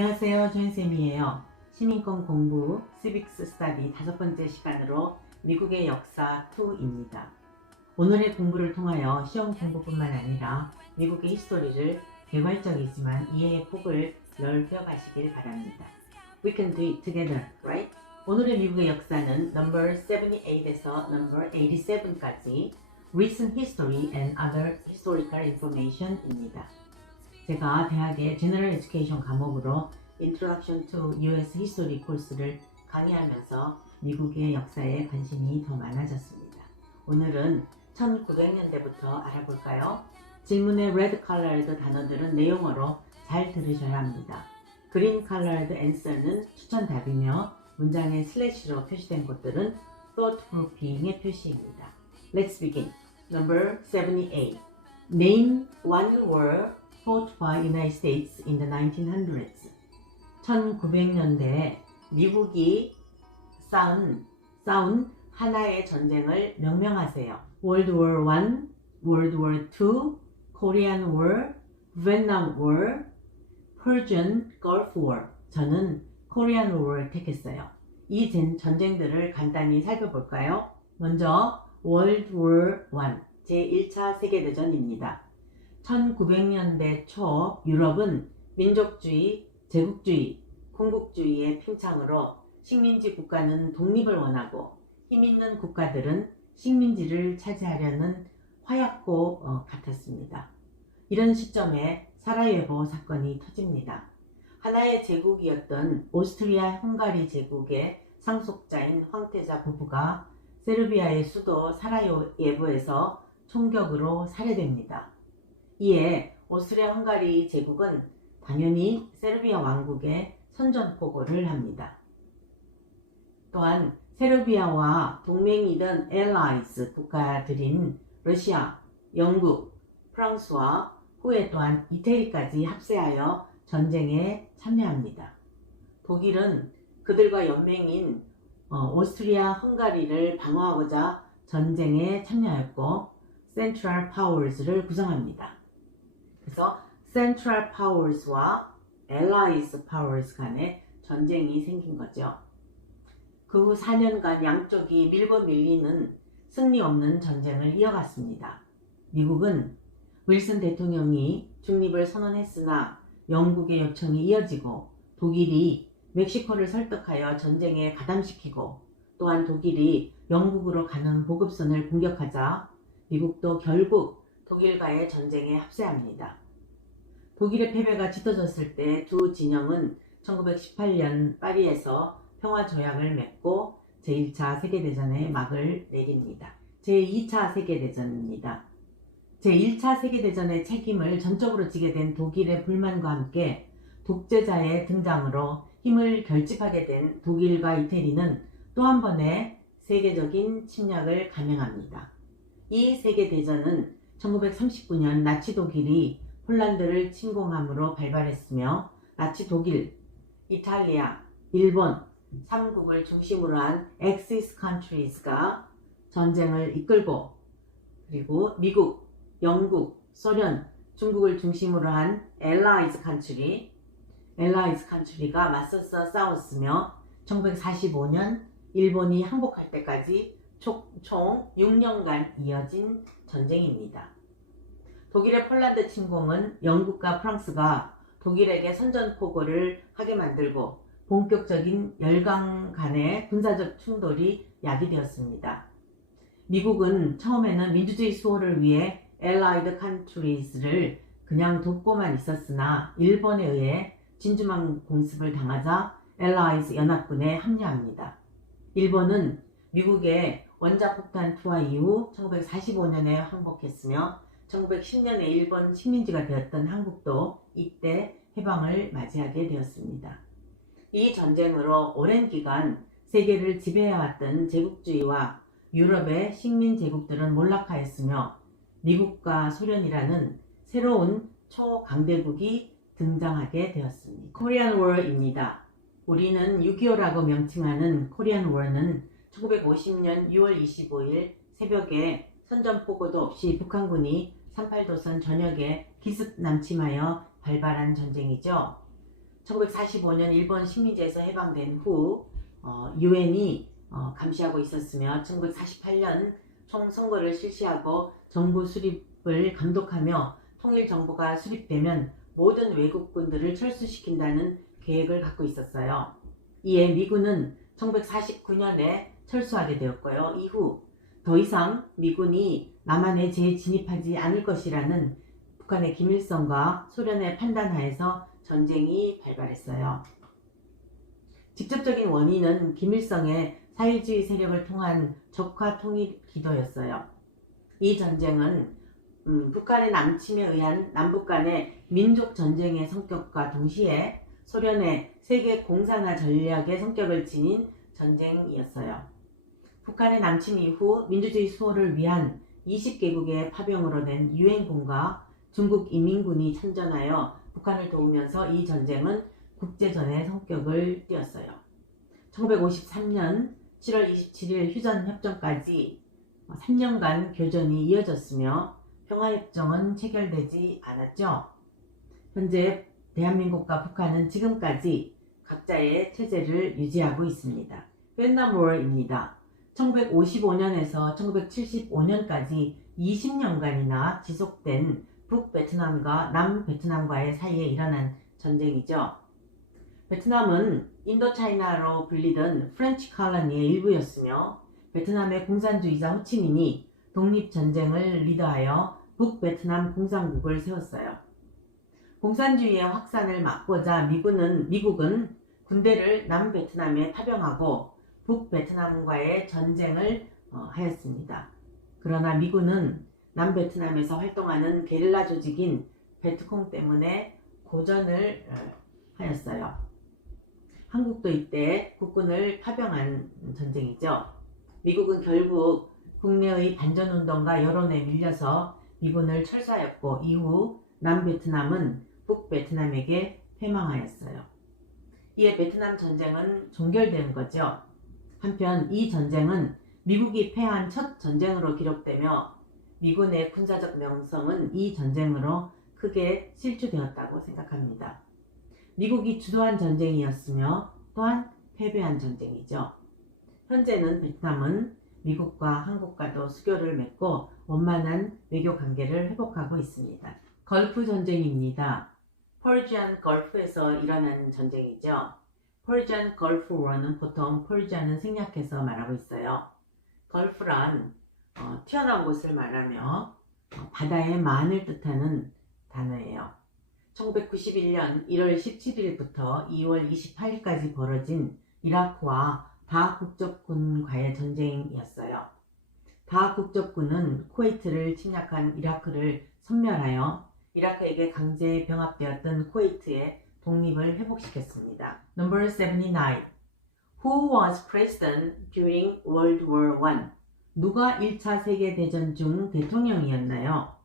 안녕하세요. 조인쌤이에요. 시민권 공부 시빅스 스터디 5번째 시간으로 미국의 역사 2입니다. 오늘의 공부를 통하여 시험 공부뿐만 아니라 미국의 히스토리를 개괄적이지만 이해의 폭을 넓혀 가시길 바랍니다. We can do it together, right? 오늘의 미국의 역사는 number 78에서 number 87까지 Recent History and Other Historical Information입니다. 제가 대학의 General Education 과목으로 Introduction to US History 코र्스를 강의하면서 미국의 역사에 관심이 더 많아졌습니다. 오늘은 1900년대부터 알아볼까요? 질문의 red colored 단어들은 내용어로 잘 들으셔야 합니다. green colored answer는 추천 답이며 문장에 슬래시로 표시된 곳들은 thought grouping의 표시입니다. Let's begin. Number 78. Name one war fought by United States in the 1900s. 1900년대에 미국이 싸운 하나의 전쟁을 명명하세요. World War I, World War II, Korean War, Vietnam War, Persian Gulf War. 저는 Korean War를 택했어요. 이 전쟁들을 간단히 살펴볼까요? 먼저 World War I, 제1차 세계대전입니다. 1900년대 초 유럽은 민족주의, 제국주의, 군국주의의 팽창으로 식민지 국가는 독립을 원하고 힘있는 국가들은 식민지를 차지하려는 화약고 같았습니다. 이런 시점에 사라예보 사건이 터집니다. 하나의 제국이었던 오스트리아 헝가리 제국의 상속자인 황태자 부부가 세르비아의 수도 사라예보에서 총격으로 살해됩니다. 이에 오스트리아 헝가리 제국은 당연히 세르비아 왕국에 선전포고를 합니다. 또한 세르비아와 동맹이던 Allies 국가들인 러시아, 영국, 프랑스와 후에 또한 이태리까지 합세하여 전쟁에 참여합니다. 독일은 그들과 연맹인 오스트리아 헝가리를 방어하고자 전쟁에 참여하였고 Central Powers를 구성합니다. 그래서 Central Powers와 Allies Powers 간에 전쟁이 생긴 거죠. 그 후 4년간 양쪽이 밀고 밀리는 승리 없는 전쟁을 이어갔습니다. 미국은 윌슨 대통령이 중립을 선언했으나 영국의 요청이 이어지고 독일이 멕시코를 설득하여 전쟁에 가담시키고 또한 독일이 영국으로 가는 보급선을 공격하자 미국도 결국 독일과의 전쟁에 합세합니다. 독일의 패배가 짙어졌을 때 두 진영은 1918년 파리에서 평화조약을 맺고 제1차 세계대전에 막을 내립니다. 제2차 세계대전입니다. 제1차 세계대전의 책임을 전적으로 지게 된 독일의 불만과 함께 독재자의 등장으로 힘을 결집하게 된 독일과 이태리는 또 한 번의 세계적인 침략을 감행합니다. 이 세계대전은 1939년 나치 독일이 폴란드를 침공함으로 발발했으며 나치 독일, 이탈리아, 일본 3국을 중심으로 한 Axis Countries가 전쟁을 이끌고 그리고 미국, 영국, 소련, 중국을 중심으로 한 Allies Country가 맞서서 싸웠으며 1945년 일본이 항복할 때까지 총 6년간 이어진 전쟁입니다. 독일의 폴란드 침공은 영국과 프랑스가 독일에게 선전포고를 하게 만들고 본격적인 열강 간의 군사적 충돌이 야기되었습니다. 미국은 처음에는 민주주의 수호를 위해 Allied Countries를 그냥 돕고만 있었으나 일본에 의해 진주만 공습을 당하자 Allies 연합군에 합류합니다. 일본은 미국의 원자폭탄 투하 이후 1945년에 항복했으며 1910년에 일본 식민지가 되었던 한국도 이때 해방을 맞이하게 되었습니다. 이 전쟁으로 오랜 기간 세계를 지배해왔던 제국주의와 유럽의 식민 제국들은 몰락하였으며 미국과 소련이라는 새로운 초강대국이 등장하게 되었습니다. 코리안 월입니다. 우리는 6.25라고 명칭하는 코리안 월은 1950년 6월 25일 새벽에 선전포고도 없이 북한군이 38도선 전역에 기습 남침하여 발발한 전쟁이죠. 1945년 일본 식민지에서 해방된 후 유엔이 감시하고 있었으며 1948년 총선거를 실시하고 정부 수립을 감독하며 통일정부가 수립되면 모든 외국군들을 철수시킨다는 계획을 갖고 있었어요. 이에 미군은 1949년에 철수하게 되었고요. 이후 더 이상 미군이 남한에 재진입하지 않을 것이라는 북한의 김일성과 소련의 판단하에서 전쟁이 발발했어요. 직접적인 원인은 김일성의 사회주의 세력을 통한 적화 통일 기도였어요. 이 전쟁은 북한의 남침에 의한 남북 간의 민족 전쟁의 성격과 동시에 소련의 세계 공산화 전략의 성격을 지닌 전쟁이었어요. 북한의 남침 이후 민주주의 수호를 위한 20개국의 파병으로 된 유엔군과 중국 인민군이 참전하여 북한을 도우면서 이 전쟁은 국제전의 성격을 띠었어요. 1953년 7월 27일 휴전협정까지 3년간 교전이 이어졌으며 평화협정은 체결되지 않았죠. 현재 대한민국과 북한은 지금까지 각자의 체제를 유지하고 있습니다. 베트남워입니다. 1955년에서 1975년까지 20년간이나 지속된 북베트남과 남베트남과의 사이에 일어난 전쟁이죠. 베트남은 인도차이나로 불리던 프렌치 칼로니의 일부였으며 베트남의 공산주의자 호치민이 독립전쟁을 리드하여 북베트남 공산국을 세웠어요. 공산주의의 확산을 막고자 미국은 군대를 남베트남에 파병하고 북베트남과의 전쟁을 하였습니다. 그러나 미군은 남베트남에서 활동하는 게릴라 조직인 베트콩 때문에 고전을 하였어요. 한국도 이때 국군을 파병한 전쟁이죠. 미국은 결국 국내의 반전운동과 여론에 밀려서 미군을 철수하였고 이후 남베트남은 북베트남에게 패망하였어요. 이에 베트남 전쟁은 종결된 거죠. 한편 이 전쟁은 미국이 패한 첫 전쟁으로 기록되며 미군의 군사적 명성은 이 전쟁으로 크게 실추되었다고 생각합니다. 미국이 주도한 전쟁이었으며 또한 패배한 전쟁이죠. 현재는 베트남은 미국과 한국과도 수교를 맺고 원만한 외교 관계를 회복하고 있습니다. 걸프 전쟁입니다. 퍼지안 걸프에서 일어난 전쟁이죠. 퍼지안 걸프 워는 보통 퍼지안은 생략해서 말하고 있어요. 걸프란 튀어나온 곳을 말하며 바다의 만을 뜻하는 단어예요. 1991년 1월 17일부터 2월 28일까지 벌어진 이라크와 다국적군과의 전쟁이었어요. 다국적군은 쿠웨이트를 침략한 이라크를 섬멸하여 이라크에게 강제 병합되었던 쿠웨이트의 독립을 회복시켰습니다. Number 79. Who was president during World War I? 누가 1차 세계대전 중 대통령이었나요?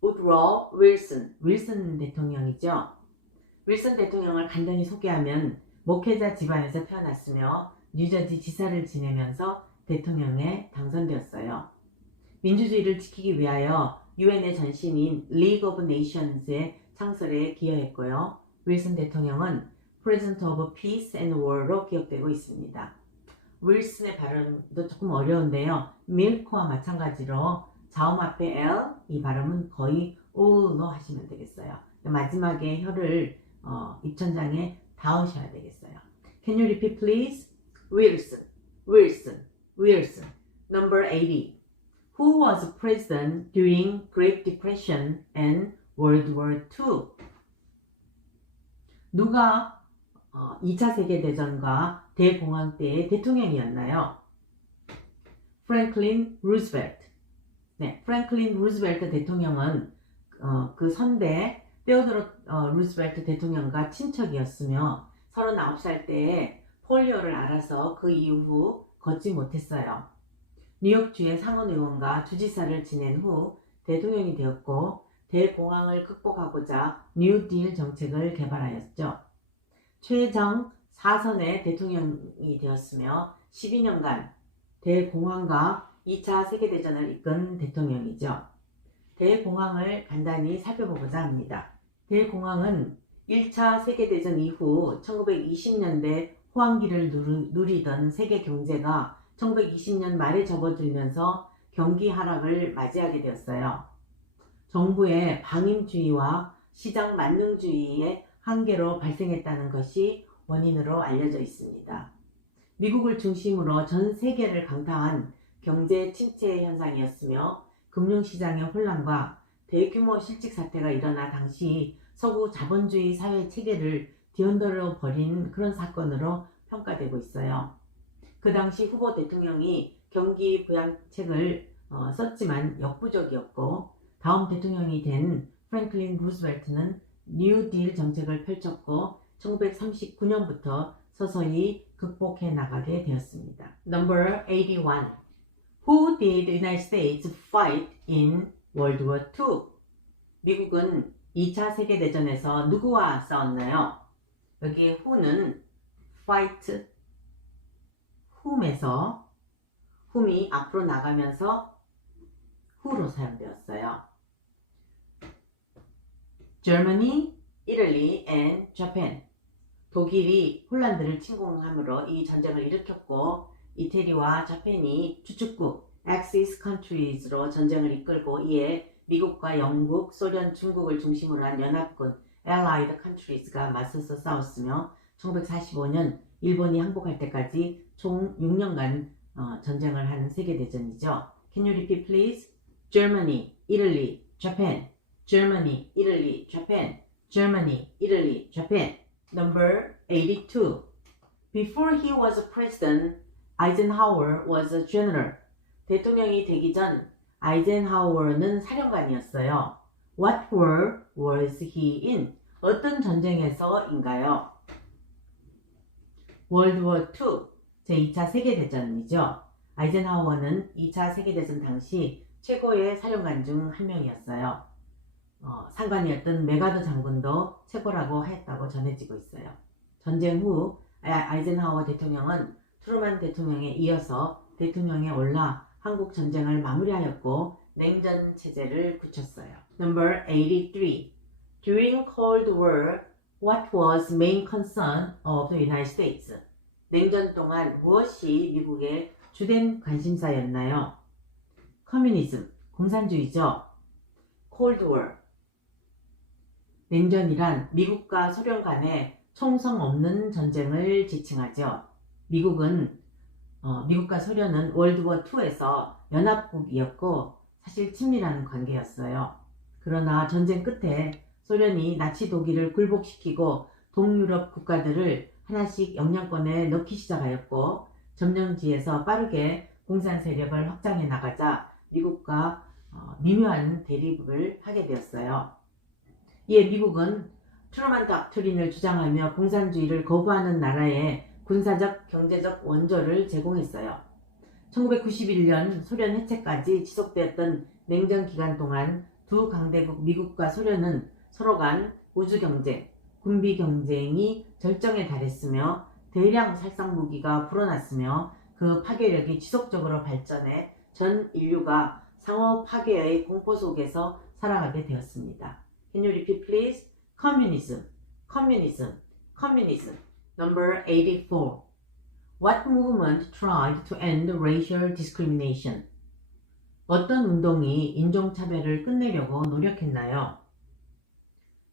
우드로 윌슨, 윌슨 대통령이죠. 윌슨 대통령을 간단히 소개하면 목회자 집안에서 태어났으며 뉴저지 지사를 지내면서 대통령에 당선되었어요. 민주주의를 지키기 위하여 유엔의 전신인 League of Nations의 창설에 기여했고요. 윌슨 대통령은 President of Peace and War로 기억되고 있습니다. 윌슨의 발음도 조금 어려운데요. 밀크와 마찬가지로 자음 앞에 L, 이 발음은 거의 O로 하시면 되겠어요. 마지막에 혀를 입천장에 닿으셔야 되겠어요. Can you repeat please? Wilson, Wilson, Wilson. Number 80. Who was president during Great Depression and World War II? 누가 2차 세계대전과 대공황 때의 대통령이었나요? 프랭클린 루즈벨트. 네, 프랭클린 루즈벨트 대통령은 그 선대 테오도로 루즈벨트 대통령과 친척이었으며 39살 때에 폴리오를 앓아서 그 이후 걷지 못했어요. 뉴욕주의 상원의원과 주지사를 지낸 후 대통령이 되었고 대공황을 극복하고자 뉴딜 정책을 개발하였죠. 최정 4선의 대통령이 되었으며 12년간 대공황과 2차 세계대전을 이끈 대통령이죠. 대공황을 간단히 살펴보고자 합니다. 대공황은 1차 세계대전 이후 1920년대 호황기를 누리던 세계 경제가 1920년 말에 접어들면서 경기 하락을 맞이하게 되었어요. 정부의 방임주의와 시장 만능주의의 한계로 발생했다는 것이 원인으로 알려져 있습니다. 미국을 중심으로 전 세계를 강타한 경제 침체 현상이었으며 금융시장의 혼란과 대규모 실직 사태가 일어나 당시 서구 자본주의 사회 체계를 뒤흔들어 버린 그런 사건으로 평가되고 있어요. 그 당시 후보 대통령이 경기 부양책을 썼지만 역부족이었고 다음 대통령이 된 프랭클린 루스벨트는 뉴딜 정책을 펼쳤고 1939년부터 서서히 극복해 나가게 되었습니다. Number 81. Who did the United States fight in World War II? 미국은 2차 세계대전에서 누구와 싸웠나요? 여기에 who는 fight, whom에서 whom이 앞으로 나가면서 who로 사용되었어요. Germany, Italy, and Japan. 독일이 폴란드를 침공함으로 이 전쟁을 일으켰고 이태리와 자펜이 주축국 Axis Countries로 전쟁을 이끌고 이에 미국과 영국, 소련, 중국을 중심으로 한 연합군 Allied Countries가 맞서서 싸웠으며 1945년 일본이 항복할 때까지 총 6년간 전쟁을 한 세계대전이죠. Can you repeat please? Germany, Italy, Japan. Germany, Italy, Japan. Germany, Italy, Japan. Number 82. Before he was president, Eisenhower was a general. 대통령이 되기 전 아이젠하워는 사령관이었어요. What war was he in? 어떤 전쟁에서인가요? World War II, 제2차 세계대전이죠. 아이젠하워는 2차 세계대전 당시 최고의 사령관 중 한 명이었어요. 상관이었던 메가더 장군도 최고라고 하였다고 전해지고 있어요. 전쟁 후 아이젠하워 대통령은 트루만 대통령에 이어서 대통령에 올라 한국 전쟁을 마무리하였고 냉전 체제를 굳혔어요. Number 83. During Cold War, what was main concern of the United States? 냉전 동안 무엇이 미국의 주된 관심사였나요? 커뮤니즘, 공산주의죠. Cold War. 냉전이란 미국과 소련 간의 총성 없는 전쟁을 지칭하죠. 미국과 소련은 월드워 2에서 연합국이었고 사실 친밀한 관계였어요. 그러나 전쟁 끝에 소련이 나치 독일을 굴복시키고 동유럽 국가들을 하나씩 영향권에 넣기 시작하였고 점령지에서 빠르게 공산 세력을 확장해 나가자 미국과 미묘한 대립을 하게 되었어요. 이에 미국은 트루만 닥트린을 주장하며 공산주의를 거부하는 나라에 군사적, 경제적 원조를 제공했어요. 1991년 소련 해체까지 지속되었던 냉전 기간 동안 두 강대국 미국과 소련은 서로 간 우주 경쟁, 군비 경쟁이 절정에 달했으며 대량 살상 무기가 불어났으며 그 파괴력이 지속적으로 발전해 전 인류가 상호 파괴의 공포 속에서 살아가게 되었습니다. Can you repeat please? Communism, communism, communism. Number 84. What movement tried to end racial discrimination? 어떤 운동이 인종차별을 끝내려고 노력했나요?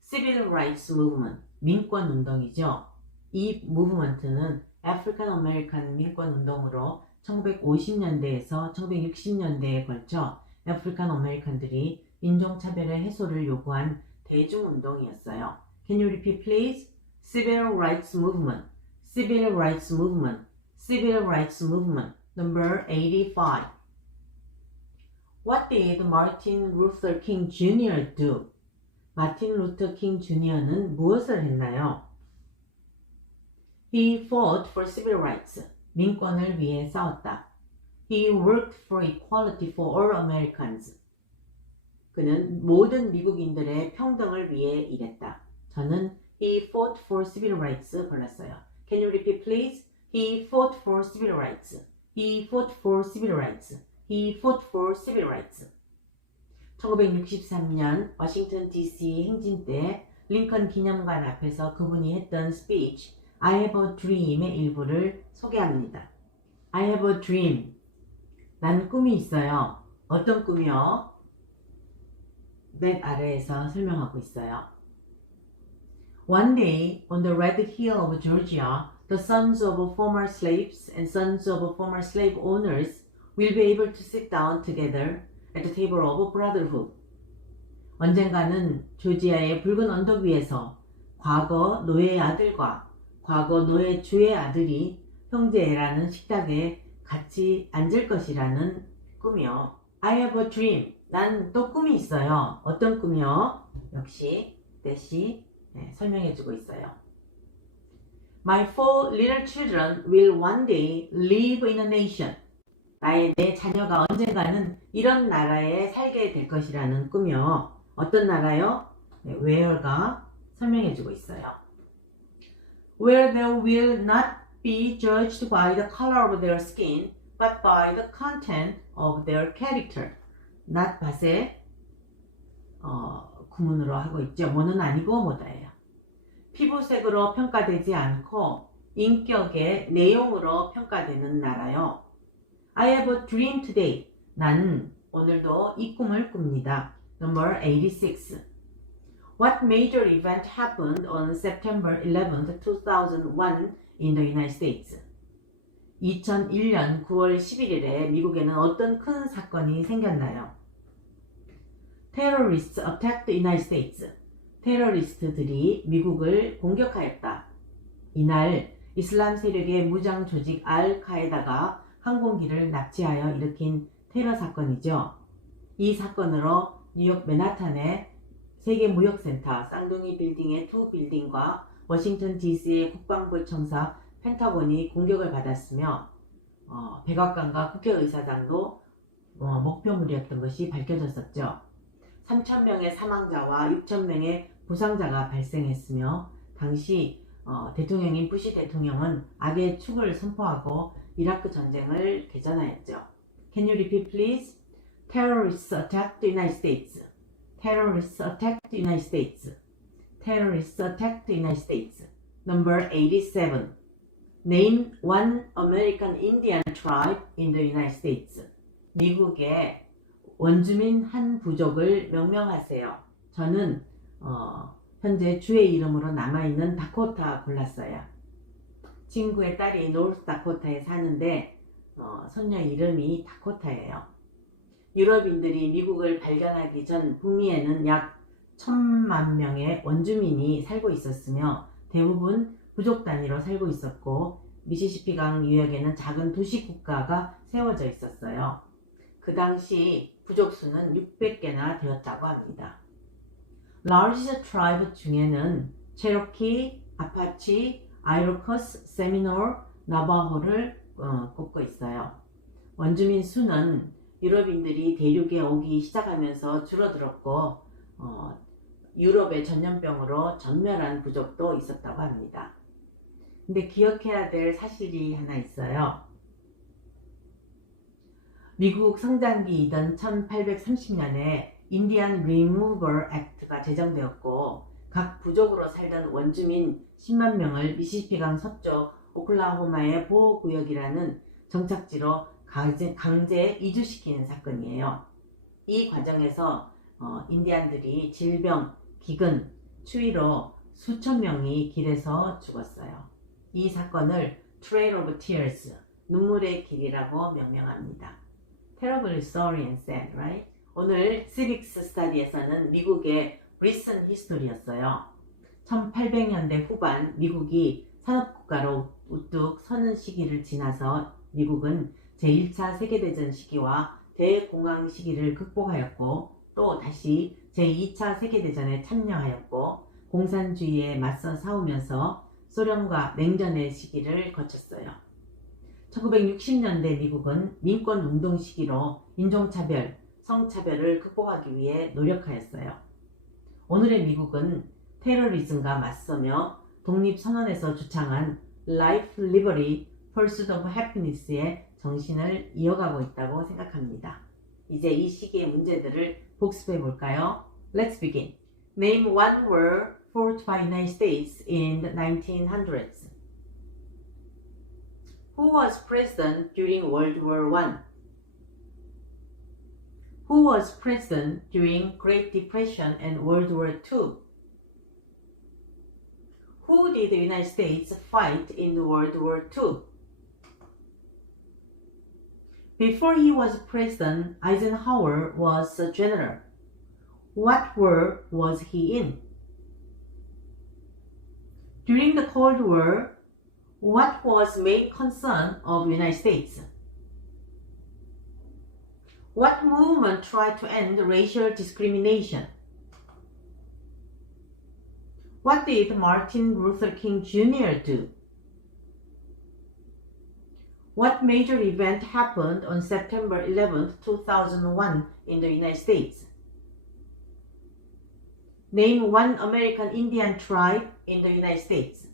Civil Rights Movement, 민권운동이죠. 이 무브먼트는 African American 민권운동으로 1950년대에서 1960년대에 걸쳐 아프리칸 아메리칸들이 인종차별의 해소를 요구한 대중운동이었어요. Can you repeat please? Civil Rights Movement, Civil Rights Movement, Civil Rights Movement. Number 85. What did Martin Luther King Jr. do? 마틴 루터 킹 주니어는 무엇을 했나요? He fought for civil rights. 민권을 위해 싸웠다. He worked for equality for all Americans. 그는 모든 미국인들의 평등을 위해 일했다. 저는 He fought for civil rights 골랐어요. Can you repeat please? He fought for civil rights. He fought for civil rights. He fought for civil rights. 1963년 워싱턴 DC 행진 때 링컨 기념관 앞에서 그분이 했던 스피치 I have a dream의 일부를 소개합니다. I have a dream. 난 꿈이 있어요. 어떤 꿈이요? 맨 아래에서 설명하고 있어요. One day, on the red hill of Georgia, the sons of former slaves and sons of former slave owners will be able to sit down together at the table of brotherhood. 언젠가는 조지아의 붉은 언덕 위에서 과거 노예의 아들과 과거 노예 주의 아들이 형제라는 식탁에 같이 앉을 것이라는 꿈이요. I have a dream. 난 또 꿈이 있어요. 어떤 꿈이요? 역시 넷이 설명해주고 있어요. My four little children will one day live in a nation. 나의 내 자녀가 언젠가는 이런 나라에 살게 될 것이라는 꿈이요. 어떤 나라요? where가 설명해주고 있어요. Where they will not be judged by the color of their skin, but by the content of their character. not 밭에 구문으로 하고 있죠. 뭐는 아니고 뭐다예요. 피부색으로 평가되지 않고 인격의 내용으로 평가되는 나라요. I have a dream today. 난 오늘도 이 꿈을 꿉니다. Number 86. What major event happened on September 11th, 2001 in the United States? 2001년 9월 11일에 미국에는 어떤 큰 사건이 생겼나요? Terrorists attacked the United States. 테러리스트들이 미국을 공격하였다. 이날 이슬람 세력의 무장 조직 알카에다가 항공기를 납치하여 일으킨 테러 사건이죠. 이 사건으로 뉴욕 맨하탄의 세계무역센터 쌍둥이 빌딩의 두 빌딩과 워싱턴 DC의 국방부 청사 펜타곤이 공격을 받았으며 백악관과 국회의사당도 목표물이었던 것이 밝혀졌었죠. 3,000명의 사망자와 6,000명의 부상자가 발생했으며 당시 대통령인 부시 대통령은 악의 축을 선포하고 이라크 전쟁을 개전하였죠. Can you repeat please? Terrorists attacked the United States. Terrorists attacked the United States. Terrorists attacked the United States. Number 87. Name one American Indian tribe in the United States. 미국의 원주민 한 부족을 명명하세요. 저는 현재 주의 이름으로 남아있는 다코타 골랐어요. 친구의 딸이 노스 다코타에 사는데 손녀 이름이 다코타예요. 유럽인들이 미국을 발견하기 전 북미에는 약 1,000만 명의 원주민이 살고 있었으며 대부분 부족 단위로 살고 있었고 미시시피강 유역에는 작은 도시 국가가 세워져 있었어요. 그 당시 부족 수는 600개나 되었다고 합니다. Largest tribe 중에는 체로키, 아파치, 아이로커스, 세미노르, 나바호를 꼽고 있어요. 원주민 수는 유럽인들이 대륙에 오기 시작하면서 줄어들었고 유럽의 전염병으로 전멸한 부족도 있었다고 합니다. 근데 기억해야 될 사실이 하나 있어요. 미국 성장기이던 1830년에 인디안 리무벌 액트가 제정되었고 각 부족으로 살던 원주민 10만 명을 미시시피강 서쪽 오클라호마의 보호구역이라는 정착지로 강제 이주시키는 사건이에요. 이 과정에서 인디안들이 질병, 기근, 추위로 수천 명이 길에서 죽었어요. 이 사건을 Trail of Tears, 눈물의 길이라고 명명합니다. Terribly sorry and sad, right? 오늘 Civics Study에서는 미국의 Recent History였어요. 1800년대 후반 미국이 산업국가로 우뚝 서는 시기를 지나서 미국은 제1차 세계대전 시기와 대공황 시기를 극복하였고 또 다시 제2차 세계대전에 참여하였고 공산주의에 맞서 싸우면서 소련과 냉전의 시기를 거쳤어요. 1960년대 미국은 민권운동 시기로 인종차별, 성차별을 극복하기 위해 노력하였어요. 오늘의 미국은 테러리즘과 맞서며 독립선언에서 주창한 Life, Liberty, Pursuit of Happiness의 정신을 이어가고 있다고 생각합니다. 이제 이 시기의 문제들을 복습해 볼까요? Let's begin. Name one word fought by United States in the 1900s? Who was president during World War I? Who was president during Great Depression and World War II? Who did the United States fight in World War II? Before he was president, Eisenhower was a general. What war was he in? During the Cold War, what was main concern of the United States? What movement tried to end racial discrimination? What did Martin Luther King Jr. do? What major event happened on September 11, 2001 in the United States? Name one American Indian tribe in the United States.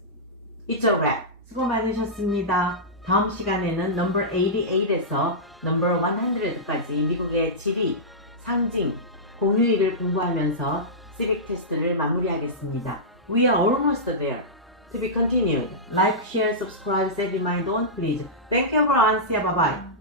It's a wrap. 수고 많으셨습니다. 다음 시간에는 넘버 88에서 넘버 100까지 미국의 지리, 상징, 공휴일을 공부하면서 civic 테스트를 마무리하겠습니다. We are almost there. To be continued. Like, share, subscribe, set reminder on please. Thank you everyone. See you. Bye bye.